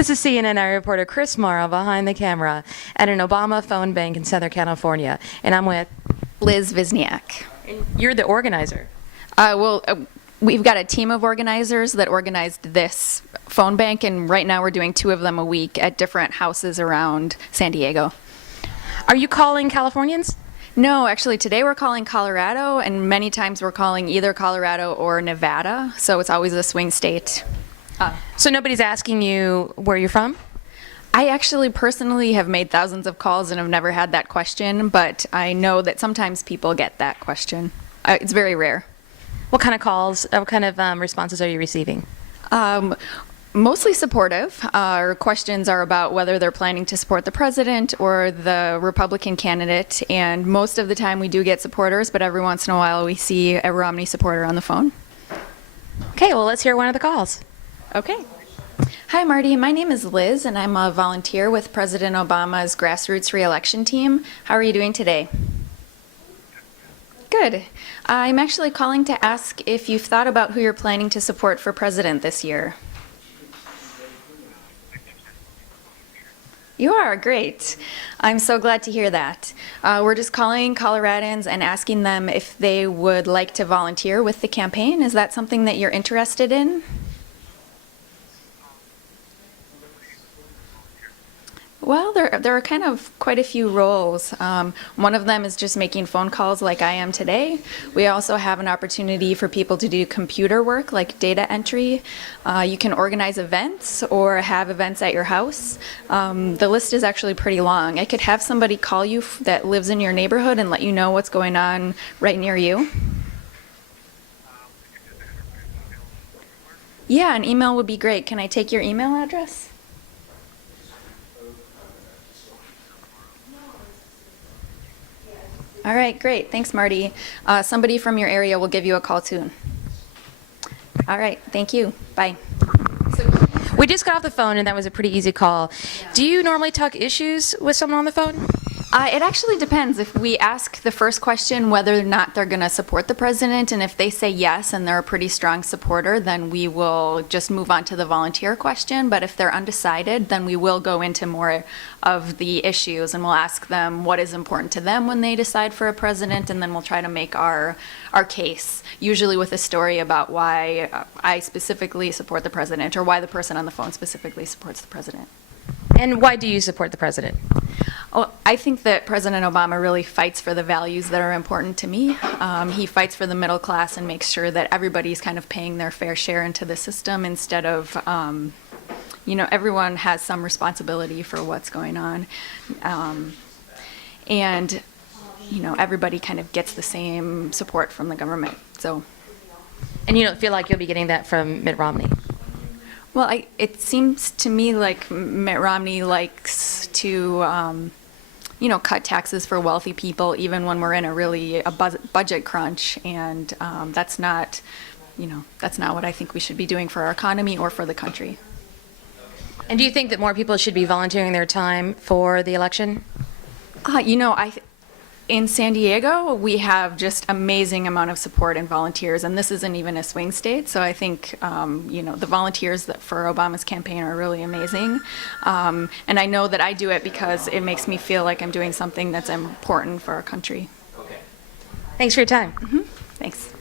This is CNN reporter Chris Morrow behind the camera at an Obama phone bank in Southern California. And I'm with Liz Wisniak. And you're the organizer. We've got a team of organizers that organized this phone bank, and right now we're doing 2 of them a week at different houses around San Diego. Are you calling Californians? No, actually today we're calling Colorado, and many times we're calling either Colorado or Nevada, so it's always a swing state. So nobody's asking you where you're from? I actually personally have made thousands of calls and have never had that question, but I know that sometimes people get that question. It's very rare. What kind of calls, what kind of responses are you receiving? Mostly supportive. Our questions are about whether they're planning to support the president or the Republican candidate, and most of the time we do get supporters, but every once in a while we see a Romney supporter on the phone. Okay, well, let's hear one of the calls. Okay. Hi, Marty. My name is Liz, and I'm a volunteer with President Obama's grassroots re-election team. How are you doing today? Good. I'm actually calling to ask if you've thought about who you're planning to support for president this year. You are, great. I'm so glad to hear that. We're just calling Coloradans and asking them if they would like to volunteer with the campaign. Is that something that you're interested in? Well, there are kind of quite a few roles. One of them is just making phone calls like I am today. We also have an opportunity for people to do computer work like data entry. You can organize events or have events at your house. The list is actually pretty long. I could have somebody call you that lives in your neighborhood and let you know what's going on right near you. Yeah, an email would be great. Can I take your email address? All right, great. Thanks, Marty. Somebody from your area will give you a call soon. All right, thank you. Bye. We just got off the phone, and that was a pretty easy call. Do you normally talk issues with someone on the phone? It actually depends. If we ask the first question whether or not they're going to support the president, and if they say yes and they're a pretty strong supporter, then we will just move on to the volunteer question. But if they're undecided, then we will go into more of the issues, and we'll ask them what is important to them when they decide for a president, and then we'll try to make our case, usually with a story about why I specifically support the president or why the person on the phone specifically supports the president. And why do you support the president? Oh, I think that President Obama really fights for the values that are important to me. He fights for the middle class and makes sure that everybody's kind of paying their fair share into the system instead of, everyone has some responsibility for what's going on. And everybody kind of gets the same support from the government. And you don't feel like you'll be getting that from Mitt Romney? Well, it seems to me like Mitt Romney likes to, cut taxes for wealthy people, even when we're in a budget crunch, and that's not what I think we should be doing for our economy or for the country. And do you think that more people should be volunteering their time for the election? In San Diego, we have just amazing amount of support and volunteers, and this isn't even a swing state, so I think, the volunteers for Obama's campaign are really amazing. And I know that I do it because it makes me feel like I'm doing something that's important for our country. Thanks for your time. Thanks.